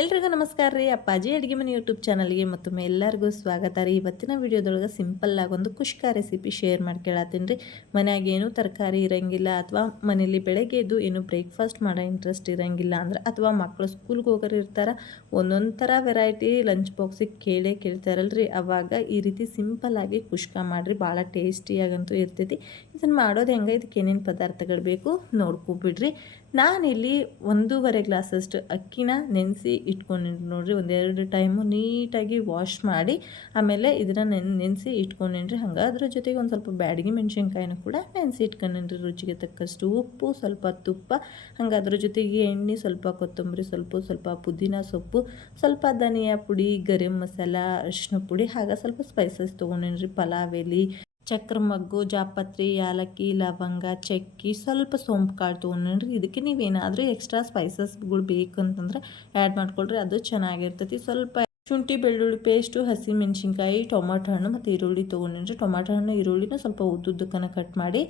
ಎಲ್ರಿಗೂ ನಮಸ್ಕಾರ ರೀ. ಅಪ್ಪಾಜಿ ಅಡುಗೆ ಮನೆ ಯೂಟ್ಯೂಬ್ ಚಾನಲ್ಗೆ ಮತ್ತೊಮ್ಮೆ ಎಲ್ಲರಿಗೂ ಸ್ವಾಗತ ರೀ. ಇವತ್ತಿನ ವಿಡಿಯೋದೊಳಗೆ ಸಿಂಪಲ್ಲಾಗಿ ಒಂದು ಕುಷ್ಕ ರೆಸಿಪಿ ಶೇರ್ ಮಾಡ್ಕೊಳತ್ತೀನಿ ರೀ. ಮನ್ಯಾಗ ಏನೂ ತರಕಾರಿ ಇರಂಗಿಲ್ಲ ಅಥವಾ ಮನೇಲಿ ಬೆಳಗ್ಗೆ ಎದ್ದು ಏನು ಬ್ರೇಕ್ಫಾಸ್ಟ್ ಮಾಡೋ ಇಂಟ್ರೆಸ್ಟ್ ಇರಂಗಿಲ್ಲ ಅಂದ್ರೆ ಅಥವಾ ಮಕ್ಕಳು ಸ್ಕೂಲ್ಗೆ ಹೋಗೋರು ಇರ್ತಾರೆ, ಒಂದೊಂದು ಥರ ವೆರೈಟಿ ಲಂಚ್ ಬಾಕ್ಸಿಗೆ ಕೇಳೇ ಕೇಳ್ತಾರಲ್ರಿ. ಅವಾಗ ಈ ರೀತಿ ಸಿಂಪಲ್ಲಾಗಿ ಕುಷ್ಕ ಮಾಡಿರಿ. ಭಾಳ ಟೇಸ್ಟಿಯಾಗಂತೂ ಇರ್ತೈತಿ. ಇದನ್ನು ಮಾಡೋದು ಹೆಂಗೆ? ಇದಕ್ಕೆ ಏನೇನು ಪದಾರ್ಥಗಳು ಬೇಕು ನೋಡ್ಕೊಬಿಡ್ರಿ ನಾನಿಲ್ಲಿ ಒಂದೂವರೆ ಗ್ಲಾಸಷ್ಟು ಅಕ್ಕಿನ ನೆನೆಸಿ ಇಟ್ಕೊಂಡಿನಿ ನೋಡ್ರಿ, ಒಂದೆರಡು ಟೈಮು ನೀಟಾಗಿ ವಾಶ್ ಮಾಡಿ, ಆಮೇಲೆ ಇದನ್ನು ನೆನ್, ನೆನೆಸಿ ಇಟ್ಕೊಂಡಿನ್ರಿ. ಹಂಗೆ ಅದ್ರ ಜೊತೆಗೆ ಒಂದು ಸ್ವಲ್ಪ ಬ್ಯಾಡಗಿ ಮೆಣಸಿನ್ಕಾಯಿನೂ ಕೂಡ ನೆನೆಸಿ ಇಟ್ಕೊಂಡಿನ್ರಿ. ರುಚಿಗೆ ತಕ್ಕಷ್ಟು ಉಪ್ಪು, ಸ್ವಲ್ಪ ತುಪ್ಪ ಹಂಗೆ ಅದ್ರ ಜೊತೆಗೆ ಎಣ್ಣೆ, ಸ್ವಲ್ಪ ಕೊತ್ತಂಬರಿ ಸ್ವಲ್ಪ ಸ್ವಲ್ಪ ಪುದೀನ ಸೊಪ್ಪು, ಸ್ವಲ್ಪ ಧನಿಯಾ ಪುಡಿ, ಗರಂ ಮಸಾಲ ಅರಿಶಿನ ಪುಡಿ, ಹಾಗೆ ಸ್ವಲ್ಪ ಸ್ಪೈಸಸ್ ತೊಗೊಂಡಿನ್ರಿ. ಪಲಾವ್ ಎಲೆ ಚಕ್ರ, ಮಗ್ಗು, ಜಾಪತ್ರಿ, ಯಾಲಕ್ಕಿ, ಲವಂಗ, ಚಕ್ಕಿ, ಸ್ವಲ್ಪ ಸೋಂಪು ಕಾಳು ತೊಗೊಂಡ್ರಿ ಇದಕ್ಕೆ ನೀವೇನಾದರೂ ಎಕ್ಸ್ಟ್ರಾ ಸ್ಪೈಸಸ್ಗಳು ಬೇಕಂತಂದ್ರೆ ಆ್ಯಡ್ ಮಾಡ್ಕೊಳ್ರಿ, ಅದು ಚೆನ್ನಾಗಿರ್ತೈತಿ. ಸ್ವಲ್ಪ ಶುಂಠಿ, ಬೆಳ್ಳುಳ್ಳಿ ಪೇಸ್ಟು ಹಸಿ ಮೆಣಸಿನ್ಕಾಯಿ ಟೊಮಾಟೊ ಹಣ್ಣು ಮತ್ತು ಈರುಳ್ಳಿ ತೊಗೊಂಡ್ರಿ ಟೊಮಾಟೊ ಹಣ್ಣು, ಈರುಳ್ಳಿನ ಸ್ವಲ್ಪ ಉದ್ದುದ್ದಕ್ಕನ ಕಟ್ ಮಾಡಿ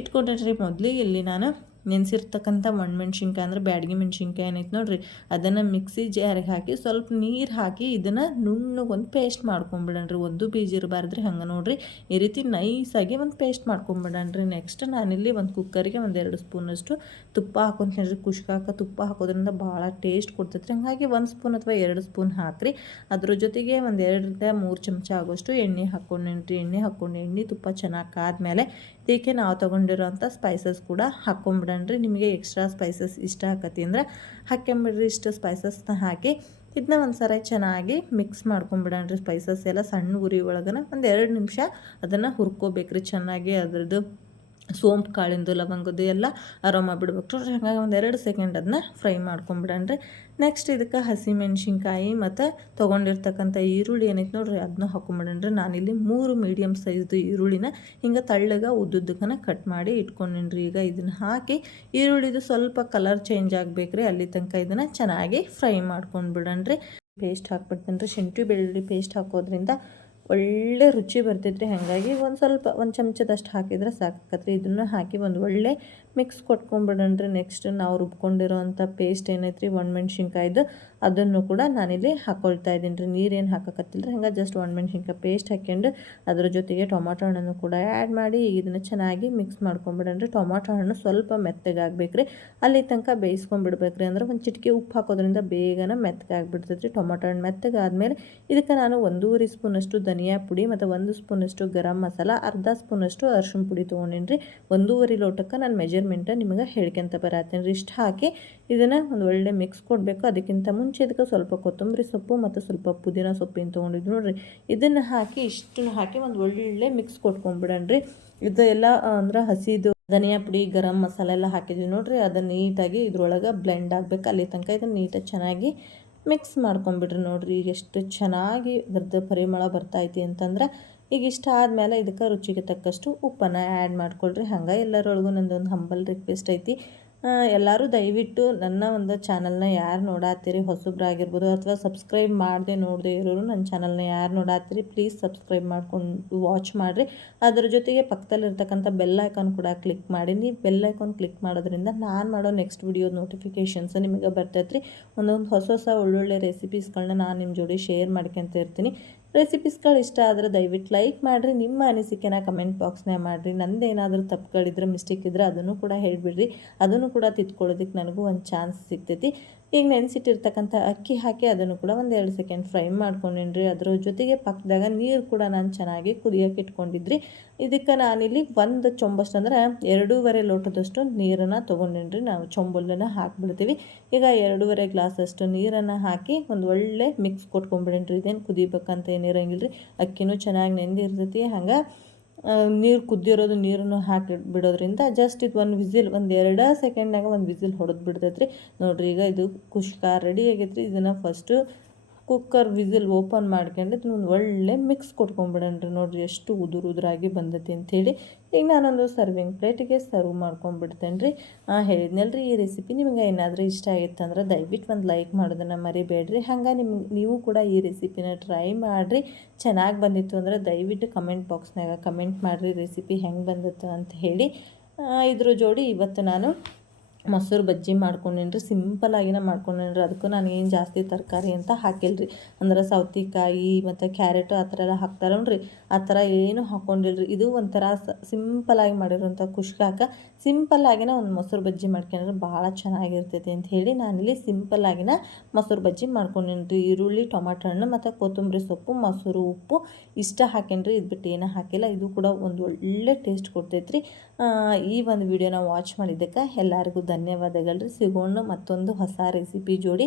ಇಟ್ಕೊಂಡ್ರಿ ಮೊದಲಿಗೆ ಇಲ್ಲಿ ನಾನು ನೆನೆಸಿರ್ತಕ್ಕಂಥ ಮೆಣ್ಸಿನ್ಕಾಯಿ ಅಂದ್ರೆ ಬ್ಯಾಡಗಿ ಮೆಣ್ಸಿನ್ಕಾಯಿ ಏನೈತೆ ನೋಡ್ರಿ, ಅದನ್ನು ಮಿಕ್ಸಿ ಜಾರಿಗೆ ಹಾಕಿ ಸ್ವಲ್ಪ ನೀರು ಹಾಕಿ ಇದನ್ನು ನುಣ್ಣಗೆ ಒಂದು ಪೇಸ್ಟ್ ಮಾಡ್ಕೊಂಬಿಡಣ್ರಿ. ಒಂದು ಬೀಜ ಇರಬಾರ್ದ್ರಿ ಹಂಗೆ ನೋಡ್ರಿ. ಈ ರೀತಿ ನೈಸಾಗಿ ಒಂದು ಪೇಸ್ಟ್ ಮಾಡ್ಕೊಂಬಿಡಣ್ರಿ. ನೆಕ್ಸ್ಟ್ ನಾನಿಲ್ಲಿ ಒಂದು ಕುಕ್ಕರಿಗೆ ಒಂದು ಎರಡು ಸ್ಪೂನಷ್ಟು ತುಪ್ಪ ಹಾಕೊಂತೀನಿ ಕುಷ್ಕಾಕ ತುಪ್ಪ ಹಾಕೋದ್ರಿಂದ ಭಾಳ ಟೇಸ್ಟ್ ಕೊಡ್ತೈತ್ರಿ. ಹಂಗಾಗಿ ಒಂದು ಸ್ಪೂನ್ ಅಥವಾ ಎರಡು ಸ್ಪೂನ್ ಹಾಕ್ರಿ. ಅದ್ರ ಜೊತೆಗೆ ಒಂದು ಎರಡರಿಂದ ಮೂರು ಚಮಚ ಆಗೋಷ್ಟು ಎಣ್ಣೆ ಹಾಕ್ಕೊಂಡೇನ್ರಿ ಎಣ್ಣೆ ಹಾಕ್ಕೊಂಡು ಎಣ್ಣೆ ತುಪ್ಪ ಚೆನ್ನಾಗಿ ಕಾದ್ಮೇಲೆ, ಇದಕ್ಕೆ ನಾವು ತೊಗೊಂಡಿರೋಂಥ ಸ್ಪೈಸಸ್ ಕೂಡ ಹಾಕ್ಕೊಂಬಿಡಣ್ರಿ ನಿಮಗೆ ಎಕ್ಸ್ಟ್ರಾ ಸ್ಪೈಸಸ್ ಇಷ್ಟ ಆಕತಿ. ಅಂದ್ರೆ ಹಾಕ್ಕೊಂಬಿಡ್ರಿ ಇಷ್ಟು ಸ್ಪೈಸಸ್ನ ಹಾಕಿ ಇದನ್ನ ಒಂದು ಚೆನ್ನಾಗಿ ಮಿಕ್ಸ್ ಮಾಡ್ಕೊಂಬಿಡಣ್ರಿ ಸ್ಪೈಸಸ್ ಎಲ್ಲ ಸಣ್ಣ ಉರಿ ಒಳಗನ ಒಂದು ಎರಡು ನಿಮಿಷ ಅದನ್ನು ಹುರ್ಕೋಬೇಕ್ರಿ ಚೆನ್ನಾಗಿ ಅದ್ರದ್ದು. ಸೋಂಪು ಕಾಳಿಂದು ಲವಂಗದ್ದು ಎಲ್ಲ ಅರೋಮ ಬಿಡ್ಬೇಕು ನೋಡ್ರಿ ಹಂಗಾಗಿ ಒಂದು ಎರಡು ಸೆಕೆಂಡ್ ಅದನ್ನ ಫ್ರೈ ಮಾಡ್ಕೊಂಬಿಡಣ್ರಿ. ನೆಕ್ಸ್ಟ್ ಇದಕ್ಕೆ ಹಸಿ ಮೆಣಸಿನ್ಕಾಯಿ ಮತ್ತು ತೊಗೊಂಡಿರ್ತಕ್ಕಂಥ ಈರುಳ್ಳಿ ಏನೈತೆ ನೋಡ್ರಿ ಅದನ್ನ ಹಾಕೊಂಬಿಡಣ್ರಿ. ನಾನಿಲ್ಲಿ ಮೂರು ಮೀಡಿಯಮ್ ಸೈಜ್ದು ಈರುಳ್ಳಿನ ಹಿಂಗೆ ತಳ್ಳಗೆ ಉದ್ದುದ್ದಕ್ಕನ ಕಟ್ ಮಾಡಿ ಇಟ್ಕೊಂಡಿನ್ರಿ. ಈಗ ಇದನ್ನು ಹಾಕಿ ಈರುಳ್ಳಿದು ಸ್ವಲ್ಪ ಕಲರ್ ಚೇಂಜ್ ಆಗಬೇಕ್ರಿ, ಅಲ್ಲಿ ತನಕ ಇದನ್ನು ಚೆನ್ನಾಗಿ ಫ್ರೈ ಮಾಡ್ಕೊಂಡು ಬಿಡಣ್ರಿ ಪೇಸ್ಟ್ ಹಾಕ್ಬಿಡ್ತೀನಿ ರೀ ಶುಂಠಿ ಬೆಳ್ಳುಳ್ಳಿ ಪೇಸ್ಟ್ ಹಾಕೋದ್ರಿಂದ ಒಳ್ಳೆ ರುಚಿ ಬರ್ತೈತ್ರಿ ಹಾಗಾಗಿ ಒಂದು ಸ್ವಲ್ಪ ಒಂದು ಚಮಚದಷ್ಟು ಹಾಕಿದ್ರೆ ಸಾಕತ್ರಿ ಇದನ್ನು ಹಾಕಿ ಒಂದು ಒಳ್ಳೆ ಮಿಕ್ಸ್ ಕೊಟ್ಕೊಂಡ್ಬಿಡಣ್ರಿ ನೆಕ್ಸ್ಟ್ ನಾವು ರುಬ್ಕೊಂಡಿರುವಂಥ ಪೇಸ್ಟ್ ಏನೈತೆ ರೀ ಒಣ ಒಣಮೆಣ್ಸಿನ್ಕಾಯ್ದು. ಅದನ್ನು ಕೂಡ ನಾನಿಲ್ಲಿ ಹಾಕೊಳ್ತಾ ಇದ್ದೀನಿ ರೀ ನೀರೇನು ಹಾಕಕತ್ತಿಲ್ಲ ರೀ ಹಂಗೆ ಜಸ್ಟ್ ಒಣಮೆಣ್ಸಿನ್ಕಾಯಿ ಪೇಸ್ಟ್ ಹಾಕ್ಕೊಂಡು ಅದ್ರ ಜೊತೆಗೆ ಟೊಮಾಟೊ ಹಣ್ಣನ್ನು ಕೂಡ ಆ್ಯಡ್ ಮಾಡಿ ಇದನ್ನು ಚೆನ್ನಾಗಿ ಮಿಕ್ಸ್ ಮಾಡ್ಕೊಂಬಿಡೋಣ್ರಿ ಟೊಮಾಟೊ ಹಣ್ಣು ಸ್ವಲ್ಪ ಮೆತ್ತಗಾಗ್ಬೇಕು ರೀ ಅಲ್ಲಿ ತನಕ ಬೇಯಿಸ್ಕೊಂಡ್ಬಿಡ್ಬೇಕು ರೀ ಅಂದ್ರೆ ಒಂದು ಚಿಟಿಕೆ ಉಪ್ಪು ಹಾಕೋದ್ರಿಂದ ಬೇಗನೆ ಮೆತ್ತಗಾಗ್ಬಿಡ್ತೈತೆ ರೀ ಟೊಮಾಟೊ ಹಣ್ಣು ಮೆತ್ತಗಾದ್ಮೇಲೆ ಇದಕ್ಕೆ ನಾನು ಒಂದೂವರೆ ಸ್ಪೂನಷ್ಟು ಧನಿಯಾ ಪುಡಿ ಮತ್ತು ಒಂದು ಸ್ಪೂನಷ್ಟು ಗರಂ ಮಸಾಲ, ಅರ್ಧ ಸ್ಪೂನಷ್ಟು ಅರ್ಶಿಣ ಪುಡಿ ತೊಗೊಂಡೇನಿ ರೀ ಒಂದೂವರೆ ಲೋಟಕ್ಕೆ ನಾನು ಮೆಜರ್ಮೆಂಟ ನಿಮಗೆ ಹೇಳ್ಕೊಂತ ಬರತ್ತೇನೆ ರೀ ಇಷ್ಟು ಹಾಕಿ ಇದನ್ನು ಒಂದು ಒಳ್ಳೆ ಮಿಕ್ಸ್ ಕೊಡಬೇಕು. ಅದಕ್ಕಿಂತ ಮುಂಚೆ ಇದಕ್ಕೆ ಸ್ವಲ್ಪ ಕೊತ್ತಂಬರಿ ಸೊಪ್ಪು ಮತ್ತು ಸ್ವಲ್ಪ ಪುದೀನ ಸೊಪ್ಪಿನ ತೊಗೊಂಡಿದ್ದು ನೋಡಿರಿ. ಇದನ್ನು ಹಾಕಿ ಇಷ್ಟನ್ನು ಹಾಕಿ ಒಂದು ಒಳ್ಳೆ ಮಿಕ್ಸ್ ಕೊಟ್ಕೊಂಡ್ಬಿಡಣ್ರಿ ಇದು ಎಲ್ಲ ಅಂದ್ರೆ ಹಸಿದು ಧನಿಯಾ ಪುಡಿ, ಗರಂ ಮಸಾಲೆ ಎಲ್ಲ ಹಾಕಿದ್ವಿ ನೋಡ್ರಿ. ಅದನ್ನು ನೀಟಾಗಿ ಇದ್ರೊಳಗೆ ಬ್ಲೆಂಡ್ ಆಗಬೇಕು. ಅಲ್ಲಿ ತನಕ ಇದನ್ನು ನೀಟಾಗಿ ಚೆನ್ನಾಗಿ ಮಿಕ್ಸ್ ಮಾಡ್ಕೊಂಬಿಡ್ರಿ ನೋಡಿರಿ. ಈಗ ಎಷ್ಟು ಚೆನ್ನಾಗಿ ಅದ್ರದ್ದು ಪರಿಮಳ ಬರ್ತೈತಿ ಅಂತಂದ್ರೆ, ಈಗ ಇಷ್ಟ ಆದಮೇಲೆ ಇದಕ್ಕೆ ರುಚಿಗೆ ತಕ್ಕಷ್ಟು ಉಪ್ಪನ್ನು ಆ್ಯಡ್ ಮಾಡ್ಕೊಳ್ರಿ. ಹಂಗೆ ಎಲ್ಲರೊಳಗೂ ನಂದೊಂದು ಹಂಬಲ್ ರಿಕ್ವೆಸ್ಟ್ ಐತಿ. ಎಲ್ಲರೂ ದಯವಿಟ್ಟು ನನ್ನ ಒಂದು ಚಾನಲ್ನ ಯಾರು ನೋಡಾತ್ತೀರಿ? ಹೊಸಬ್ರಾಗಿರ್ಬೋದು ಅಥವಾ ಸಬ್ಸ್ಕ್ರೈಬ್ ಮಾಡದೆ ನೋಡದೆ ಇರೋರು ನನ್ನ ಚಾನಲ್ನ ಯಾರು ನೋಡಾತ್ತೀರಿ? ಪ್ಲೀಸ್ ಸಬ್ಸ್ಕ್ರೈಬ್ ಮಾಡ್ಕೊಂಡು ವಾಚ್ ಮಾಡಿರಿ. ಅದರ ಜೊತೆಗೆ ಪಕ್ಕದಲ್ಲಿರ್ತಕ್ಕಂಥ ಬೆಲ್ ಐಕಾನ್ ಕೂಡ ಕ್ಲಿಕ್ ಮಾಡಿ. ನೀವು ಬೆಲ್ ಐಕಾನ್ ಕ್ಲಿಕ್ ಮಾಡೋದ್ರಿಂದ ನಾನು ಮಾಡೋ ನೆಕ್ಸ್ಟ್ ವಿಡಿಯೋ ನೋಟಿಫಿಕೇಷನ್ಸ್ ನಿಮಗೆ ಬರ್ತೈತೆ ರೀ ಒಂದೊಂದು ಹೊಸ ಹೊಸ ಒಳ್ಳೊಳ್ಳೆ ರೆಸಿಪೀಸ್ಗಳನ್ನ ನಾನು ನಿಮ್ಮ ಜೋಡಿ ಶೇರ್ ಮಾಡ್ಕೊತ ಇರ್ತೀನಿ. ರೆಸಿಪೀಸ್ಗಳು ಇಷ್ಟ ಆದರೆ ದಯವಿಟ್ಟು ಲೈಕ್ ಮಾಡಿರಿ, ನಿಮ್ಮ ಅನಿಸಿಕೆನ ಕಮೆಂಟ್ ಬಾಕ್ಸ್ನಾಗ ಮಾಡಿರಿ. ನಂದೇನಾದರೂ ತಪ್ಪುಗಳಿದ್ರೆ, ಮಿಸ್ಟೇಕ್ ಇದ್ದರೆ ಅದನ್ನು ಕೂಡ ಹೇಳಿಬಿಡ್ರಿ. ಅದನ್ನು ಕೂಡ ತಿದ್ಕೊಳ್ಳೋದಕ್ಕೆ ನನಗೂ ಒಂದು ಚಾನ್ಸ್ ಸಿಗ್ತೈತಿ. ಈಗ ನೆನೆಸಿಟ್ಟಿರ್ತಕ್ಕಂಥ ಅಕ್ಕಿ ಹಾಕಿ ಅದನ್ನು ಕೂಡ ಒಂದು ಎರಡು ಸೆಕೆಂಡ್ ಫ್ರೈ ಮಾಡ್ಕೊಂಡಿನ್ರಿ. ಅದರ ಜೊತೆಗೆ ಪಕ್ಕದಾಗ ನೀರು ಕೂಡ ನಾನು ಚೆನ್ನಾಗಿ ಕುದಿಯೋಕೆ ಇಟ್ಕೊಂಡಿದ್ರಿ. ಇದಕ್ಕೆ ನಾನಿಲ್ಲಿ ಒಂದು ಚೊಂಬಷ್ಟು ಅಂದ್ರೆ ಎರಡೂವರೆ ಲೋಟದಷ್ಟು ನೀರನ್ನು ತೊಗೊಂಡೇನ್ರಿ. ನಾವು ಚೊಂಬಲನ್ನು ಹಾಕಿಬಿಡ್ತೀವಿ. ಈಗ ಎರಡೂವರೆ ಗ್ಲಾಸಷ್ಟು ನೀರನ್ನು ಹಾಕಿ ಒಂದು ಒಳ್ಳೆ ಮಿಕ್ಸ್ ಕೊಟ್ಕೊಂಡ್ಬಿಡೇನ್ರಿ ಇದೇನು ಕುದಿಬೇಕಂತ ಏನಿರಂಗಿಲ್ಲ ರೀ ಅಕ್ಕಿನೂ ಚೆನ್ನಾಗಿ ನೆಂದಿರ್ತೈತಿ. ಹಂಗೆ ನೀರು ಕುದ್ದಿರೋದು ನೀರನ್ನು ಹಾಕಿ ಬಿಡೋದ್ರಿಂದ ಜಸ್ಟ್ ಇದು ಒಂದು ವಿಸಿಲ್, ಒಂದು ಎರಡು ಸೆಕೆಂಡ್ನಾಗ ಒಂದು ವಿಸಿಲ್ ಹೊಡೆದು ಬಿಡ್ತೈತೆ ರೀ ನೋಡಿರಿ ಈಗ ಇದು ಖುಷ್ಕ ರೆಡಿ ಆಗೈತೆ ರೀ ಇದನ್ನು ಫಸ್ಟು ಕುಕ್ಕರ್ ವಿಸಿಲ್ ಓಪನ್ ಮಾಡ್ಕೊಂಡು ಒಂದು ಒಳ್ಳೆ ಮಿಕ್ಸ್ ಕೊಟ್ಕೊಂಡ್ಬಿಡಣ್ರಿ. ನೋಡಿರಿ ಎಷ್ಟು ಉದುರು ಉದುರಾಗಿ ಬಂದೈತಿ ಅಂಥೇಳಿ ಈಗ ನಾನೊಂದು ಸರ್ವಿಂಗ್ ಪ್ಲೇಟಿಗೆ ಸರ್ವ್ ಮಾಡ್ಕೊಂಡ್ಬಿಡ್ತೇನೆ ರೀ ಹೇಳಿದ್ನಲ್ಲ ರೀ ಈ ರೆಸಿಪಿ ನಿಮಗೆ ಏನಾದರೂ ಇಷ್ಟ ಆಗಿತ್ತು ಅಂದ್ರೆ ದಯವಿಟ್ಟು ಒಂದು ಲೈಕ್ ಮಾಡೋದನ್ನು ಮರಿಬೇಡ್ರಿ. ಹಂಗೆ ನಿಮ್ಗೆ ನೀವು ಕೂಡ ಈ ರೆಸಿಪಿನ ಟ್ರೈ ಮಾಡಿರಿ. ಚೆನ್ನಾಗಿ ಬಂದಿತ್ತು ಅಂದರೆ ದಯವಿಟ್ಟು ಕಮೆಂಟ್ ಬಾಕ್ಸ್ನಾಗ ಕಮೆಂಟ್ ಮಾಡಿರಿ ರೆಸಿಪಿ ಹೆಂಗೆ ಬಂದಿತ್ತು ಅಂತ ಹೇಳಿ. ಇದ್ರ ಜೋಡಿ ಇವತ್ತು ನಾನು ಮೊಸರು ಬಜ್ಜಿ ಮಾಡ್ಕೊಂಡೇನ್ರಿ ಸಿಂಪಲಾಗಿನ ಮಾಡ್ಕೊಂಡೇನ್ರಿ. ಅದಕ್ಕೂ ನಾನು ಏನು ಜಾಸ್ತಿ ತರಕಾರಿ ಅಂತ ಹಾಕಿಲ್ರಿ. ಅಂದ್ರೆ ಸೌತೆಕಾಯಿ ಮತ್ತು ಕ್ಯಾರೆಟು ಆ ಥರ ಎಲ್ಲ ಹಾಕ್ತಾರೆ ನೋಡ್ರಿ ಆ ಥರ ಏನು ಹಾಕ್ಕೊಂಡಿಲ್ರಿ ಇದು ಒಂಥರ ಸಿಂಪಲಾಗಿ ಮಾಡಿರೋಂಥ ಖುಷ್ಕಾಕ. ಸಿಂಪಲ್ಲಾಗಿನ ಒಂದು ಮೊಸರು ಬಜ್ಜಿ ಮಾಡ್ಕೊಂಡ್ರೆ ಭಾಳ ಚೆನ್ನಾಗಿರ್ತೈತಿ ಅಂತ ಹೇಳಿ ನಾನಿಲ್ಲಿ ಸಿಂಪಲ್ಲಾಗಿನ ಮೊಸರು ಬಜ್ಜಿ ಮಾಡ್ಕೊಂಡೇನ್ರಿ. ಈರುಳ್ಳಿ ಟೊಮಾಟೊ ಹಣ್ಣು ಮತ್ತು ಕೊತ್ತಂಬರಿ ಸೊಪ್ಪು, ಮೊಸರು ಉಪ್ಪು ಇಷ್ಟ ಹಾಕೇನ್ರಿ. ಇದು ಬಿಟ್ಟು ಏನೂ ಹಾಕಿಲ್ಲ. ಇದು ಕೂಡ ಒಂದು ಒಳ್ಳೆ ಟೇಸ್ಟ್ ಕೊಡ್ತೈತ್ರಿ. ಈ ಒಂದು ವಿಡಿಯೋನ ವಾಚ್ ಮಾಡಿದ್ದಕ್ಕೆ ಎಲ್ಲರಿಗೂ ಧನ್ಯವಾದಗಳು ಸಿಗೋಣ ಮತ್ತೊಂದು ಹೊಸ ರೆಸಿಪಿ ಜೋಡಿ.